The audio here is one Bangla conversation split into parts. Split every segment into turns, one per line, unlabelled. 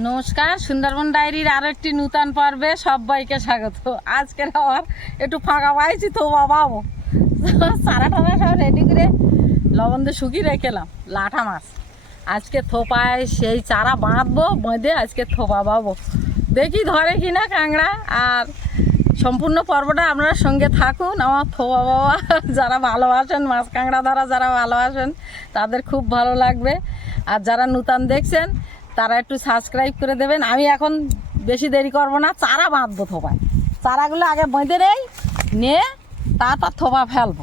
নমস্কার, সুন্দরবন ডায়েরির আরও একটি নূতন পর্বে সবাইকে স্বাগত। আজকের আবার একটু ফাঁকা পাইছি তো বাবাও সারা টানা সব রেডি করে লবণ দিয়ে শুকিয়ে রেখেলাম, লাঠা মাছ। আজকে থোপায় সেই চারা বাঁধবো, বেঁধে আজকে থোপা পাবো দেখি ধরে কি না কাঁকড়া, আর সম্পূর্ণ পর্বটা আপনার সঙ্গে থাকুন। আমার থোপা বাবা যারা ভালোবাসেন, মাছ কাঁকড়া ধরা যারা ভালোবাসেন, তাদের খুব ভালো লাগবে। আর যারা নূতন দেখছেন তারা একটু সাবস্ক্রাইব করে দেবেন। আমি এখন বেশি দেরি করব না, চারা বাঁধবো থোপায়। চারাগুলো আগে বেঁধে নেই, নিয়ে তারপর থোপা ফেলব।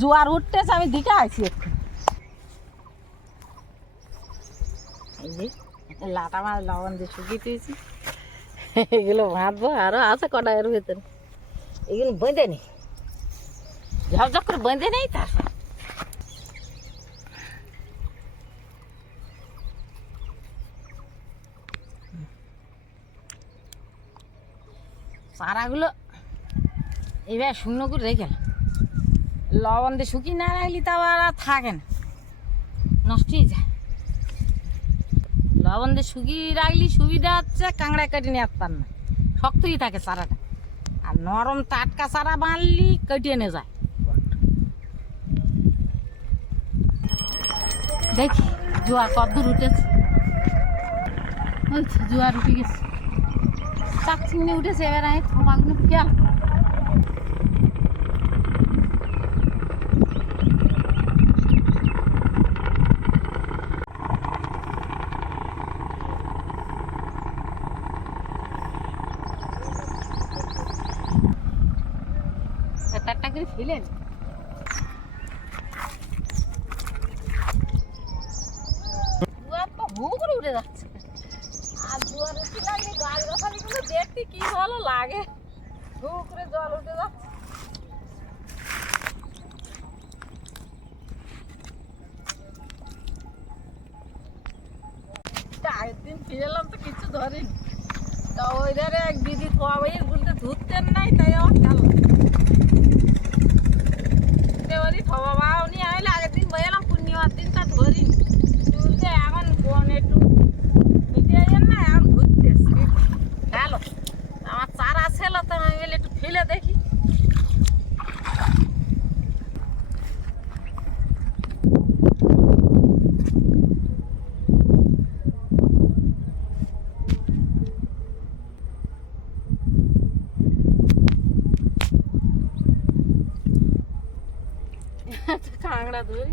জোয়ার উঠতেছে, আমি দিকে আইছি একটু। লাটা মাছ লবণ দিয়ে শুকিয়ে দিয়েছি। এগুলো বাঁধবো আরও আছে কটা এর ভেতরে। এগুলো বেঁধে নেই ঝকঝক করে বেঁধে নেই তারপর। চারাগুলো এবার শুকনো করে রেখে। লবণ দিয়ে শুকিয়ে না রাখলে তা আর থাকে না। নষ্ট হয়ে যায়। লবণ দিয়ে শুকিয়ে রাখলে সুবিধা হচ্ছে কাঁকড়া কেটে নিয়ে আসতাম না। শক্তই থাকে চারাটা। আর নরম টাটকা চারা বানলি কেটে নিয়ে যায়। দেখি জোয়ার কদ্দূর উঠেছে। ওই তো জোয়ার উঠে গেছে। চাক চিংড়ি উঠেছে এবার আমি থমাগুলো ফেল একটা করে ফেলেন জোয়ার তো হু করে উঠে যাচ্ছে আর জোয়ার উঠে লাগলে গাছ গাছালিগুলো দেখতে কি ভালো লাগে হু করে জল উঠে যাচ্ছে তা আগের দিন ফিরে এলাম তো কিছু ধরিনি তা ওই ধারে এক দিদি কবে বলতে ধরতেন নাই তাই আমার খেলো দেওয়ারি থবা বা উনি আইলে আগের দিন বইলাম পূর্ণিমার দিন তা ধরিনি তুলতে এখন বোন একটু নিতে যাইয়েন না এখন ঘুরতে গেল আমার চারা ছিল তো আমি বলে একটু ফেলে দেখি কাঁকড়া ধরি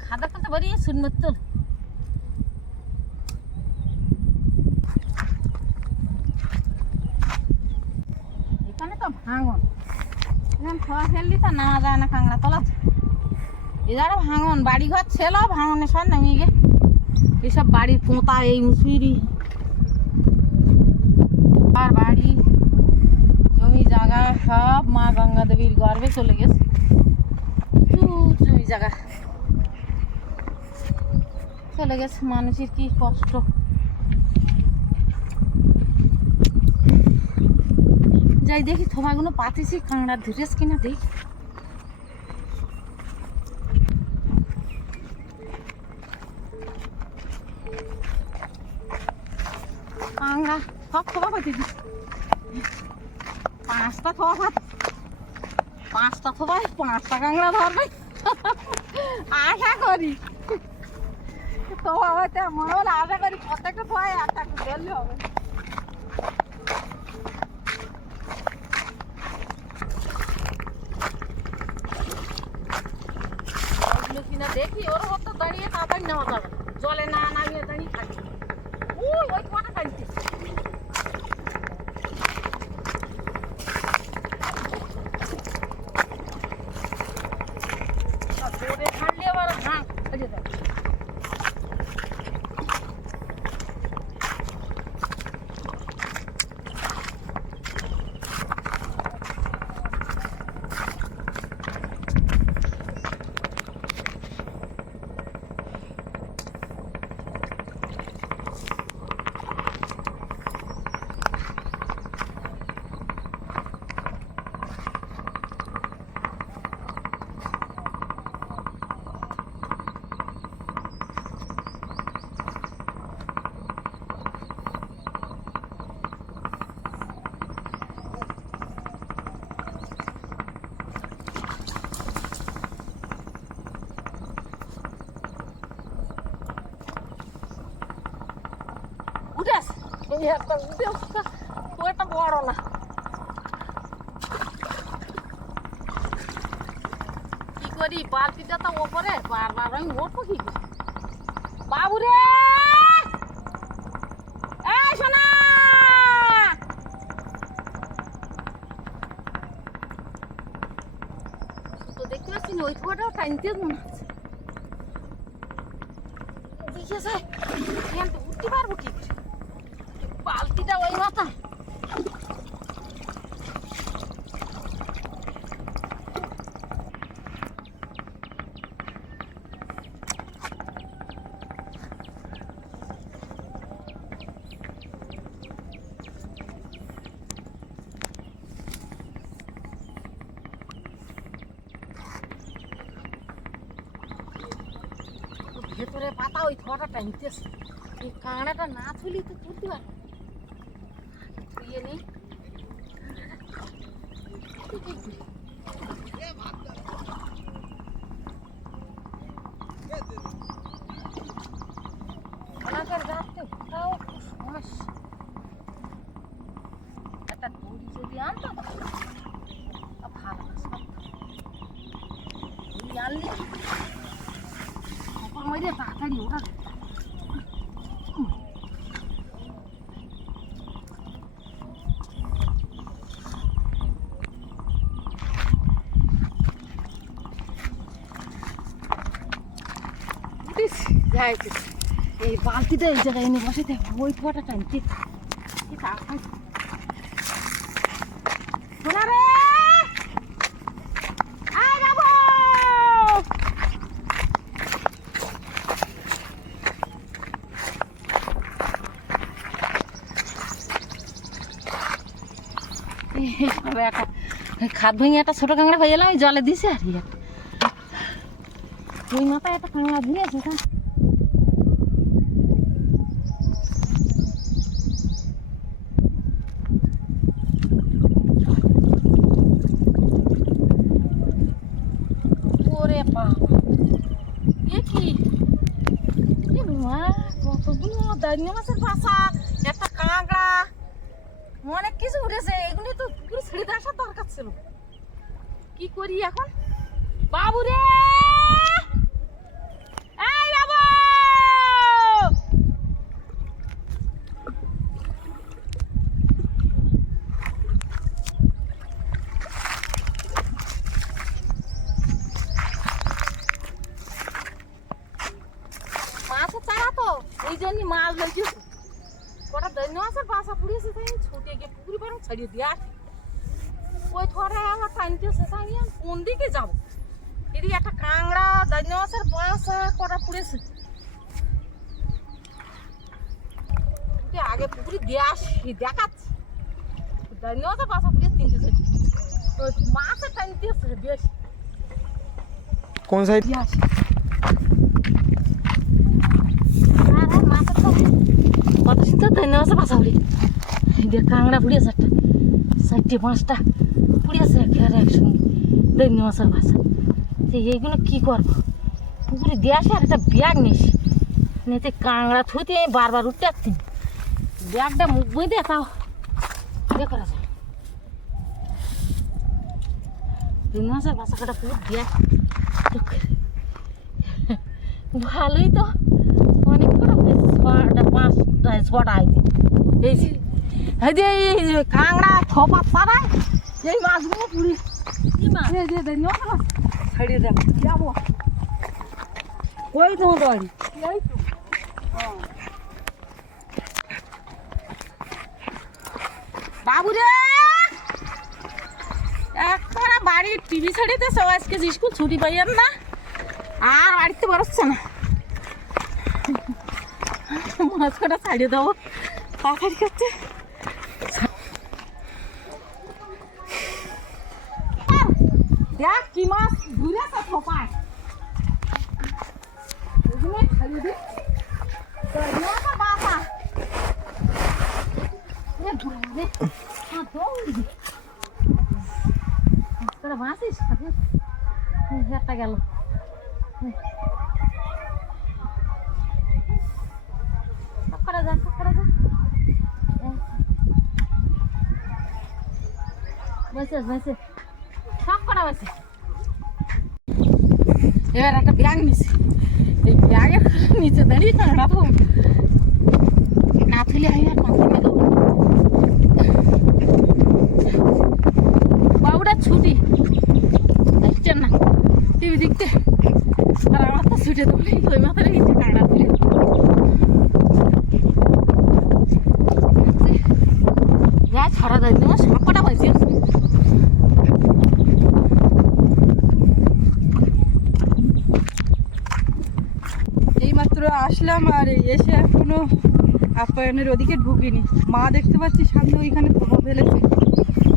খাদা খাদা বাড়ি শুনব তো এখানে তো ভাঙন। এখানে নামা যায় না কাঁকড়া তোলা এদারও ভাঙন বাড়ি ঘর ছিল, ভাঙনে সব নামিয়ে গে। এসব বাড়ির পোঁতা, এই মুসুরি। আর বাড়ি, জমি, জায়গা সব মা গঙ্গা দেবীর গর্বে চলে গেছে। জমি, জায়গা। চলে গেছে মানুষের কি কষ্ট। যাই দেখি থোমাগুলো পাতিছি, কাঁকড়া ধরেছ কিনা দেখি কাঁকড়া সব পাঁচটা পাত পাঁচটা পাঁচটা কাঁকড়া আশা করি। তো আশা করি প্রত্যেকটা থোপায় একটা ধরলে হবে ওইগুলো কিনা দেখি ওর মতো দাঁড়িয়ে তাড়াতাড়ি নেওয়া যাবে না। জলে না নামিয়ে দাঁড়িয়ে থাকি ওই ওই তোমাটা কাটছে দৌড়ে ছাড়লে আবার ভাঙ ছেড়ে দাও উঠে আস এই একটা আস খুব একটা কি করি? বালতিটা তো ওপরে বারবার আমি উঠবো কি করে? বাবু রে এই, সোনা! তো দেখতে পাচ্ছি না, ওই ফোটাও টাইনতে মনে হচ্ছে। দেখে যায় এখান তো উঠতে পারব কি করে বালতিটা ওই মাথা ভেতরে পাতা ওই থটা টাইনতেছে এই কাঁড়াটা না তুলি তো তুলতে পারব তুইয়ে নি ওনাকে রাখতে ওটাও খুব সমস্যা একটা দড়ি যদি আনতো তো তা ভালো সব দড়ি আনলে খবর মধ্যে তাড়াতাড়ি ওটা উঠিস যাইতিস এই বালতিটা এই জায়গায় এনে বসে দেখ ওই ফোয়াটা টানতে খাদ ভেঙে একটা ছোটো কাঁকড়া হয়ে গেলাম জলে দিছে আর একটা কাঁকড়া দিয়েছে ওখানে ওরে বাবা কতগুলো দাঁড়িয়ে মাছের বাসা একটা কাঁকড়া। অনেক কিছু উঠেছে, এগুলো তো ছেড়ে দিয়ে দরকার ছিল। কি করি এখন? বাবু রে এই বাবু মাছের চারা তো ওই জন্যই মাছ ধরছে কটা দৈন্য মাছের বাসা পুড়িয়েছে তাই আমি ছুটে গিয়ে পুকুরি পাড়ে ছাড়িয়ে দিয়ে আসি ওই থোড়ায় আমার টাইমতে শেষে আমি আর কোন দিকে যাব এদিকে একটা কাংড়া দৈন্য মাছের বাসা কটা পুড়েছে আগে পুকুরি দিয়ে আসি দেখাচ্ছি দৈন্য মাছের বাসা পুড়িয়েছে তিনটে চারটে ওই মাছের টাইমতে এসেছে বেশি।
কোন সাইড?
আসি তো কত সুন্দর দৈন্য মাছের বাসা পুড়ি একটা। চারটে পাঁচটা পুড়িয়েছে একেবারে একসঙ্গে দৈন্য মাছের বাসা তো এইগুলো কী করব? পুকুরে দিয়ে আসে আর একটা ব্যাগ নিস। নেতে কাংড়া থুতে আমি বারবার উঠতে আসছি। ব্যাগটা মুখ বই দিয়ে তাও বাসা কাটা পুকুর দিয়ে ভালোই তো। অনেক হয়েছে? ছটা পাঁচটা ছটা আইতে এই যে এই যে এই যে কাংড়া থপা ছাড়াই এই মাছগুলো পুরি। এই যে ছাড়িয়ে দেব যাব। ওই তো বাড়ি এই তো। বাবু রে একটা বাড়ির টিভি ছাড়িতে সব আজকে স্কুল ছুটি পাইয়েন না, আর বাড়িতে বরচ্ছে না। মাছ কটা ছাড়িয়ে দেবো তাড়াতাড়ি করছে। দেখ কি মাছ ঘুরেছে থোপায়। ওগুলো ছাড়িয়ে দে। একটা গেল করা যাক করা যাক বসেস বসে সব বসে এবার একটা ব্যাগ নিছি এই ব্যাগের নিচে দাঁড়িয়ে না তুলে আমি আর পাঁচ বাবুটা ছুটি। দেখছেন না। টিভি দেখতে। আর আমার তো ছুটে তো ওই মাথায় কিন্তু কাঁকড়া তুলে যা ছড়া দেয়। তোমার সবকটা পাইছি?
এইমাত্র আসলাম আর এসে এখনও আপ্যায়নের ওদিকে ঢুকিনি। মা দেখতে পাচ্ছি সামনে ওইখানে প্রভাব ফেলেছে।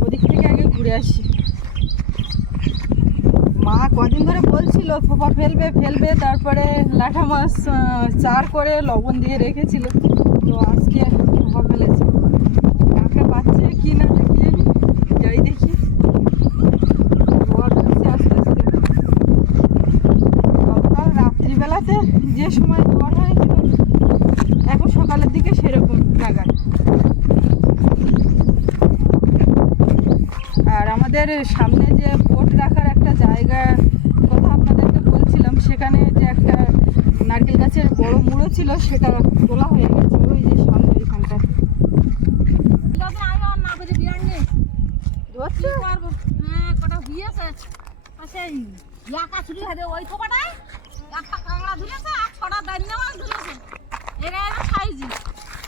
ওদিক থেকে আগে ঘুরে আসি। মা কদিন ধরে বলছিল ফোপা ফেলবে ফেলবে, তারপরে লাঠা মাছ চার করে লবণ দিয়ে রেখেছিল। তো আজকে ফোপা ফেলেছে কাঁকড়া পাচ্ছে কি না কি জানি যাই দেখি জোয়ার উঠছে আস্তে আস্তে গতকাল রাত্রিবেলাতে যে সময় জোয়ার হয়েছিল এখন সকালের দিকে সেরকম লাগায় আর আমাদের সামনে যে বোট রাখার একটা জায়গা কথা আপনাদেরকে বলছিলাম সেখানে যে একটা নারকেল গাছের বড় মুড়ো ছিল সেটা তোলা হয়ে গেছে ওই যে সামনে এখানটা
করে হ্যাঁ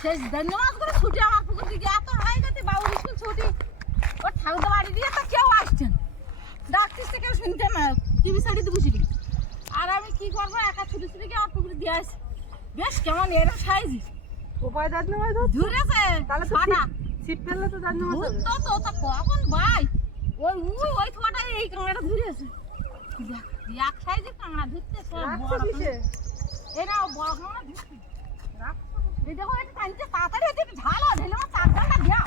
সেই দান্য মাছগুলো ছুটি আমার পুকুর দিকে এত হয়ে গেছে বাবুর স্কুল ছুটি ওর ঠাকুর বাড়ি দিয়ে তো কেউ আসছেন। ডাকতিস তো কেউ শুনতে না। টিভি সাইডে বসিলি আর আমি কি করব? একা ছুটি ছুটি গিয়ে আমার পুকুরে দিয়ে আসি। বেশ কেমন এরা সাইজি?
উপায় দাঁত নেওয়া তো
ধুলেছে
তাহলে তো
ছটা
ছিপ ফেললে তো দাঁত নেওয়া
ভূত তো তো কখন ভাই। ওই ওই ওই থোয়াটা এই কাঁকড়াটা ধরে আছে এক সাইজে কাঁকড়া ধরতে সব
রাখছো
বড় কাঁকড়া ধরতে এই দেখো এটা টানতে তাড়াতাড়ি হচ্ছে ঢালো ঢেলে আমার চার ঘণ্টা দেওয়া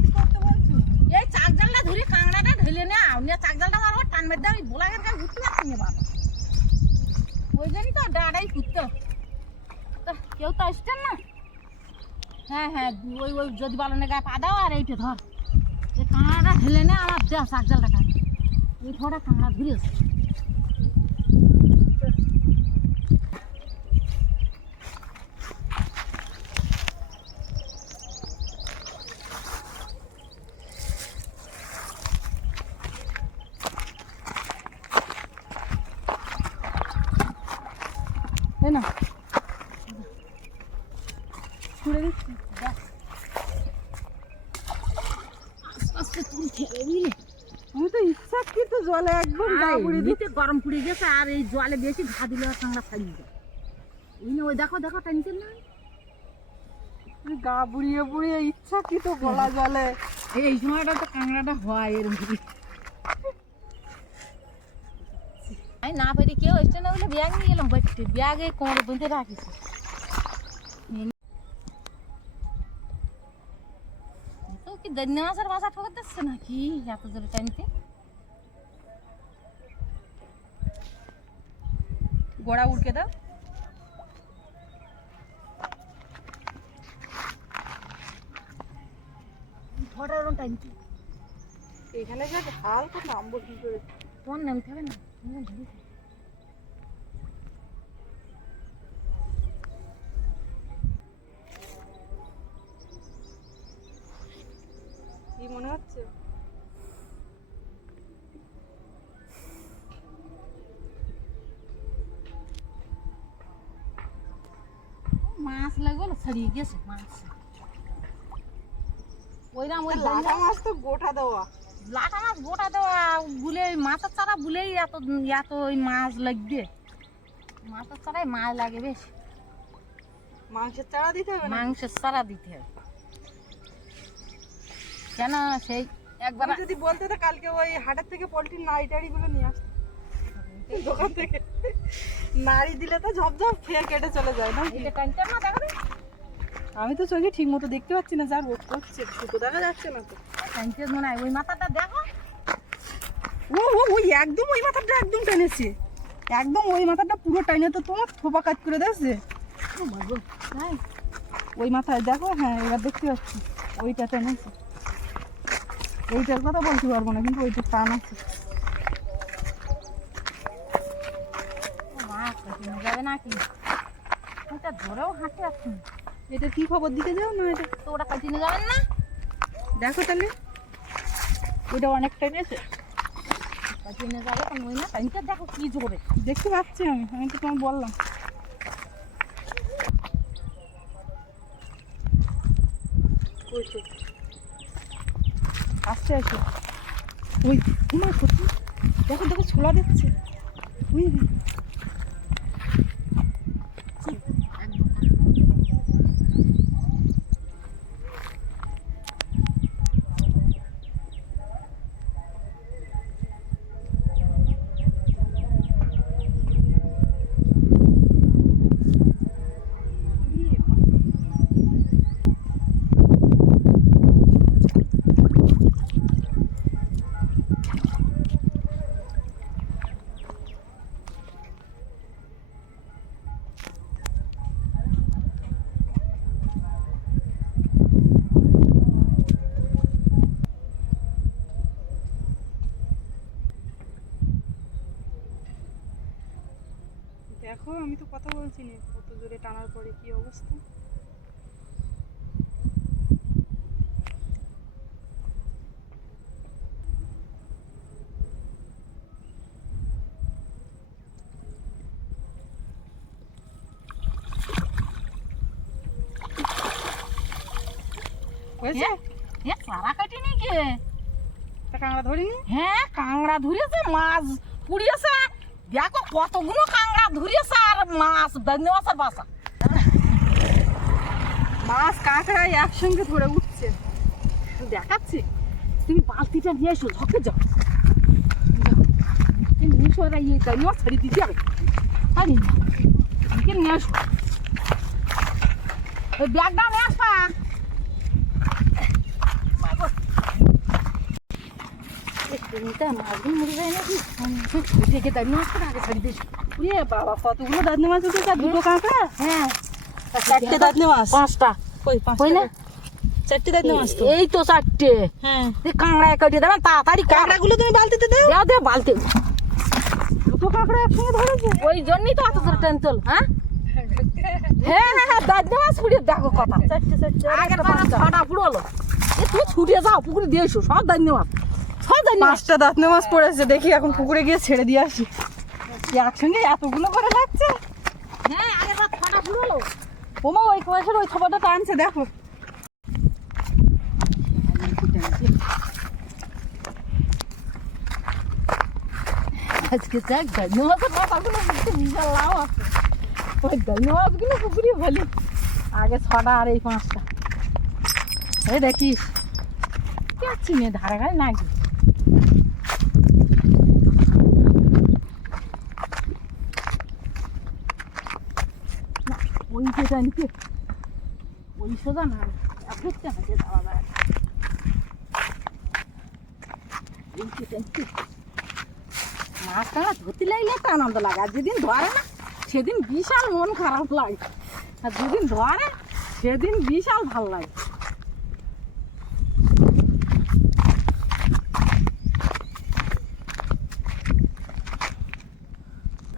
কি করতে বলছো
এই চাক জালটা ধরে কাঁকড়াটা ঢেলে নে নিয়ে চাক জালটা মারবো টান মেরে আমি বোলা গেছে উঠতে পারছি না বাবা ওই জন্যই তো ডাড়াই ঘুরতো তা কেউ তো আসছেন না? হ্যাঁ হ্যাঁ ওই ওই যদি বালনে গায়ে পা দাও আর এইটা ধর। এই কাঁকড়াটা ঢেলে নে, আমার দেহ শাক জালটা খাই এই ধরে কাঁকড়া ধরেছে
তাই না ছুড়ে দিচ্ছি
আস্তে তুমি ঠেলে দিলে
আমি তো ইচ্ছা কি জলে একদম
দিতে গরম পুড়ে গেছে আর এই জলে বেশি ঘা দিলে আর কাঁকড়া ছাড়িয়ে যায় এই ওই দেখো দেখো টেনশন নাই?
গা বুড়িয়ে বুড়িয়ে ইচ্ছা কি তো গলা জলে।
এই সময়টা তো কাঁকড়াটা হয় করে। আমি না পারি কেউ এসছে না বলে ব্যাগ নিয়ে এলাম বাড়িতে ব্যাগে কোমরে বেঁধে রাখিস তো কি দৈন্য মাছের বাসা দিচ্ছে নাকি এত জোরে টানতে?
গোড়া উড়কে দাও। এখানে যে হাল হালকা নামবো কি করে
কোন নামতে হবে না। গেছে মাছ ওইরাম ওই
লাটা মাছ তো গোটা দেওয়া।
লাটা মাছ গোটা দেওয়া বুলে মাছের চারা বুলেই এত এত ওই মাছ লাগবে। মাছের চারাই মাছ লাগে বেশ।
মাংসের চারা দিতে হবে
মাংসের চারা দিতে হবে। কেন সেই একবার
যদি বলতে তো কালকে ওই হাটের থেকে পোলট্রির নাড়ি গুলো নিয়ে আসতে। দোকান থেকে। নাড়ি দিলে তো ঝপঝপ খেয়ে কেটে চলে যায় না
এটা টানতে না দেখো।
আমি তো চোখে ঠিক মতো দেখতে পাচ্ছি না, যা রোদ করছে। সুতো দেখা যাচ্ছে না তো।
টানতে মনে হয় ওই মাথাটা দেখো।
ও ওই একদম ওই মাথাটা একদম টেনেছে। একদম ওই মাথাটা পুরো টাইনে তো তোমার থোপা কাজ করে দিয়েছে। হ্যাঁ। ওই মাথায় দেখো হ্যাঁ এবার দেখতে পাচ্ছি। ওইটা টেনেছে। এইটার কথা বলতে পারব না, কিন্তু ওইটা টান আছে
যাবে নাকি? ওটা ধরেও হাঁটে আসছি
এটা কি খবর দিতে যাও না এটা?
তো ওটা কাটিয়ে যাবেন না?
দেখো তাহলে। ওইটা অনেক টেনেছে
কাটিয়ে যাবে তো নই না টাইমটা দেখো কি জোরে।
দেখতে পাচ্ছি আমি আমি তো তোমায় বললাম। ওই। আসছে আসছে। ওই তোমার দেখো দেখো ছোলা দিচ্ছে। ওই কথা বলছি কত জোরে টানার পরে কি অবস্থা? হয়েছে?
এ সারা কাটিনি কে?
তা কাঁকড়া ধরিনি?
হ্যাঁ কাংড়া ধরেছে মাছ পুড়িয়েছে। দেখো কতগুলো কাংড়া ধরেছে আর মাছ মাছের বাসা।
মাছ কাঁকড়া একসঙ্গে ধরে উঠছে।
দেখাচ্ছি। তুমি বালতিটা নিয়ে এসো, ঝকে যাও। মিশোরা ইয়ে মাছ ছাড়ি দিতে হবে। আরে এদিকে নিয়ে আসো ওই ব্যাগটা নিয়ে আসবা। মাছগুলো মরে যায় নাকি দেখে তাই মাছ আগে ছাড়ি দিস
বাবা কতগুলো দুটো কাঁকড়া?
হ্যাঁ।
চারটে
পাঁচটা। না?
চারটে দাঁতনে মাছ
এই তো চারটে।
হ্যাঁ।
দেবেন তাড়াতাড়ি
কাঁকড়াগুলো তুমি বালতিতে দাও।
দেও দেও বালতি।
দুটো কাঁকড়া একসঙ্গে ধরেছে?
ওই জন্যই তো এত হ্যাঁ? হ্যাঁ হ্যাঁ হ্যাঁ দাঁত দেখো কথা।
চারটে চারটে
আগের বার ছটা তুমি ছুটে যাও পুকুরে দিয়ে এসো সব দাঁত মাছ সব দাঁত মাছ
পাঁচটা দাঁতনে মাছ পড়েছে দেখি এখন পুকুরে গিয়ে ছেড়ে দিয়ে আসি। একসঙ্গে এতগুলো করে লাগছে
হ্যাঁ ছটা
ওমা ওই কয়েসের ওই খবরটা টানছে দেখো।
আজকে বিশাল লাভ আছে। ওই পুকুরে বলি আগে ছটা আর এই পাঁচটা। এই দেখিস। কি মেয়ে ধারে গায়ে? নাকি যায় ধরতে লাগলে তো আনন্দ লাগে, আর যেদিন না, সেদিন বিশাল মন খারাপ লাগে। আর যেদিন সেদিন বিশাল ভালো লাগে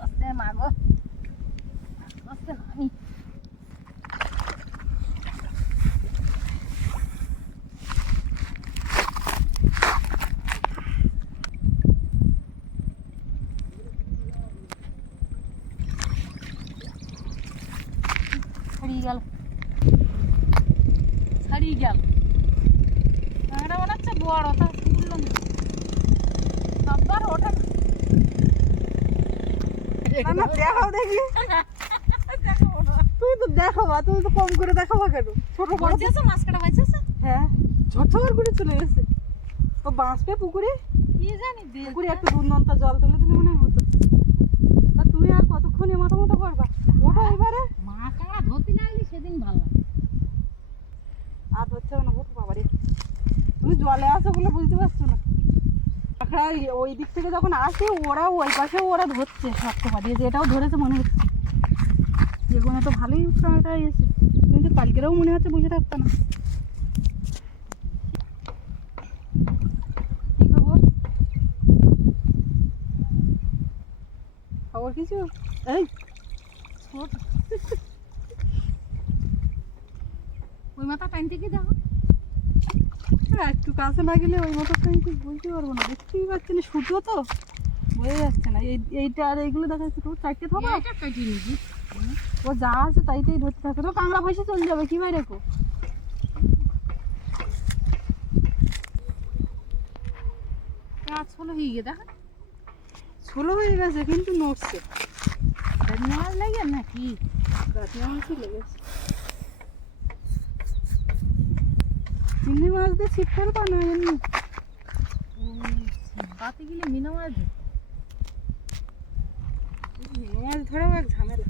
আস্তে মাগো আস্তে নামি ছাড়িয়ে গেল ছাড়িয়ে গেল এটা মনে হচ্ছে বড় তা তুললো না আবার ওঠে না।
না দেখাও দেখি তুমি তো দেখাবা তুমি তো কম করে দেখাবা কেন? ছোট বড় তো-
বাঁচেছে মাছ কাটা বাঁচেছে
হ্যাঁ ঝরঝর করে চলে গেছে। ও বাঁচবে পুকুরে?
কি জানি
পুকুরে একটু দুর্নন্তা জল তুলে দিলে মনে হতো। তা তুমি আর কতক্ষণ মাথা মতো করবা? ওটা এবারে।
মাছ কাটা ধরতে লাগলে সেদিন ভালো লাগে
আর ধরছে না বাবারে। তুমি জলে আছো বলে বুঝতে পারছ না। কাঁকড়া ওই দিক থেকে যখন আসে ওরা ওই পাশে ওরা ধরছে সব কপা দিয়ে যে এটাও ধরেছে মনে হচ্ছে। যেগুলো তো ভালোই কাঁকড়া এসে কিন্তু কালকেরও মনে হচ্ছে বসে থাকতো না। খবর কিছু? এই ছোট।
ওই মাথা টাইনতে কি দেখো
আর একটু কাছে না গেলে ওই মতো আমি ঠিক বলতে পারব না। দেখতেই পাচ্ছি না সূর্য তো বোঝা যাচ্ছে না। এই এইটা আর এইগুলো দেখা যাচ্ছে তো। চারটে থাকো ও যা আছে তাইতেই ধরতে থাকো। তো কামড়া পয়সা চলে যাবে কি ভাই রেখো
হলো হয়ে গিয়ে দেখা।
ছোলো হয়ে গেছে কিন্তু নড়ছে।
মাছ লাগে নাকি?
গাছে মাছই লেগেছে চিংড়ি মাছ দিয়ে ছিপ ফেলবা না এমনি
পাতে গেলে মিনা মাছ।
মিনু মাছ ধরাও এক ঝামেলা।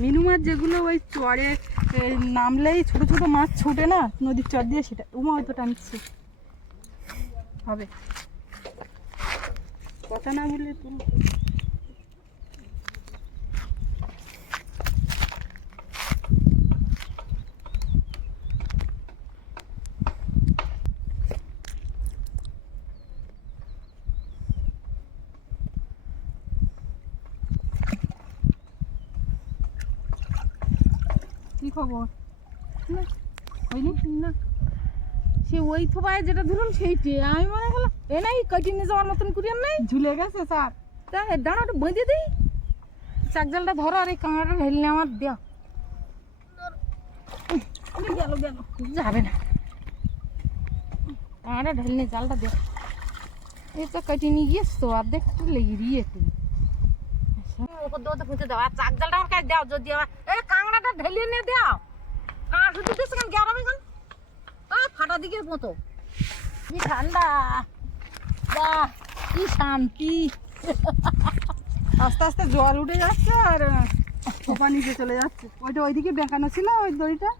মিনু মাছ যেগুলো ওই চরে নামলেই ছোট ছোট মাছ ছোটে না নদীর চর দিয়ে সেটা উমা হয়তো টানছে। হবে। কথা না বললে তুমি খবর। হয়নি?
না। সে ওই থোপায় যেটা ধরুন সেইটি। আমি মনে গেল এ নাই কেটে নিয়ে যাওয়ার মতন করিয়ার নাই?
ঝুলে গেছে স্যার।
তা এর ডানাটা বেঁধে দিই। চাক জালটা ধরো আর এই কাঁকড়াটা ঢেলে আমার দেও। গেল গেল। যাবে না। কাঁকড়া ঢেলে জালটা দেও। এই তো কেটে নিয়ে গিয়েছ তো অর্ধেক লেগে দিয়ে একটু ওপর দোতে ফুটে দাও। আর কাছে দাও যদি এই কাঁকড়াটা ঢেলে নিয়ে দাও। কাঁকড়া শুধু দিস কেন? গেরামে কেন ফাটা দিকের মতো। কি ঠান্ডা। বাহ কি শান্তি।
আস্তে আস্তে জল উঠে যাচ্ছে আর সোপা নিচে চলে যাচ্ছে। ওইটা ওইদিকে বেঁকানো ছিল ওই দড়িটা?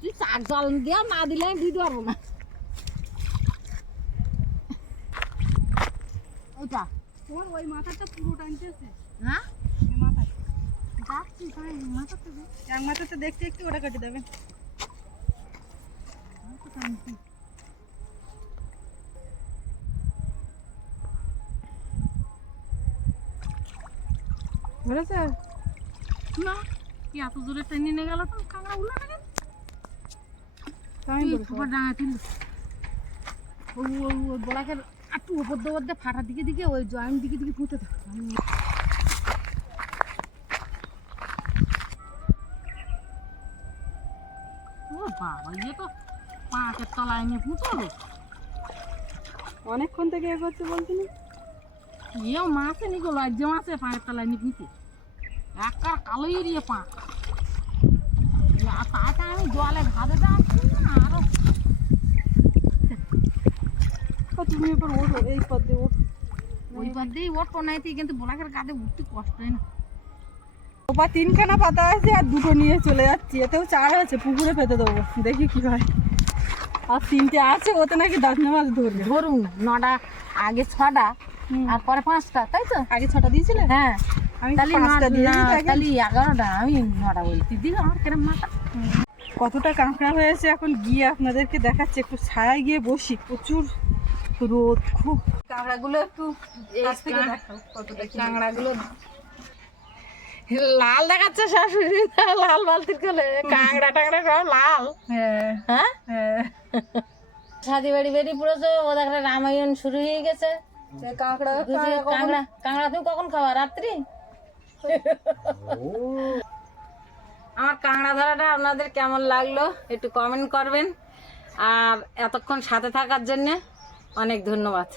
তুই চাক জল দেওয়া না দিলে আমি দিতে পারব না। ওইটা।
ওই মাথাটা পুরো টানতেছে
হ্যাঁ
এই মাথা
যাচ্ছি তাই মাথা তো দে।
এক মাথাতে দেখতে একটু ওটা কেটে দেবে ধরেছে
না কি এত জোরে টেনে নিয়ে গেল তো কাঁকড়া উল্লো না কেন
তাই
তুই খবর ডাঙা তুল ওই ওই ওই বলাকের একটু উপর দিয়ে ফাটার দিকে দিকে ওই জয়েন্ট দিকে দিকে পুঁতে থাক ও বাবা ইয়ে তো তলায় নিয়ে পুঁতলো
অনেকক্ষণ থেকে এ করছে বলছি না?
ইয়েও মাছে নিকো লজ্জা মাছে পাঁচের তলায় নিয়ে পুঁতে একার কালো এরিয়ে পা তাতে আমি জলে ভাবে যাচ্ছি না
আরও। তুমি এবার ওঠো এই পথ দিয়ে ওঠো।
ওই পর দিয়েই ওঠো নাইতে কিন্তু বোলাকের গাতে উঠতে কষ্ট হয় না।
ওপা তিনখানা পাতা আছে আর দুটো নিয়ে চলে যাচ্ছি। এতেও চার আছে পুকুরে পেতে দেবো। দেখি কি হয়। আর তিনটে আছে ওতে নাকি দাঁতনে মাছ ধরবে।
ধরুন নটা আগে ছটা আর পরে পাঁচটা তাই তো?
আগে ছটা দিয়েছিলে?
হ্যাঁ।
আমি
তাহলে। তাহলে এগারোটা আমি নটা বলছি। দিদি আমার কেরম মাথা?
কতটা কাঁকড়া হয়েছে এখন গিয়ে আপনাদেরকে দেখাচ্ছি। একটু ছায়ায় গিয়ে বসি প্রচুর রোদ খুব। কাঁকড়াগুলো একটু
কাঁকড়াগুলো লাল দেখাচ্ছে শাশুড়ি লাল বালতির কলে। কাঁকড়া টাংড়া সব লাল।
হ্যাঁ
হ্যাঁ?
হ্যাঁ।
ছাদি বাড়ি বেরিয়ে পড়েছে ও দেখলে রামায়ণ শুরু হয়ে গেছে।
কাঁকড়া
কাঁকড়া কাঁকড়া তুমি কখন খাওয়া রাত্রি? আমার কাঁকড়া ধরাটা আপনাদের কেমন লাগল একটু কমেন্ট করবেন। আর এতক্ষণ সাথে থাকার জন্য অনেক ধন্যবাদ।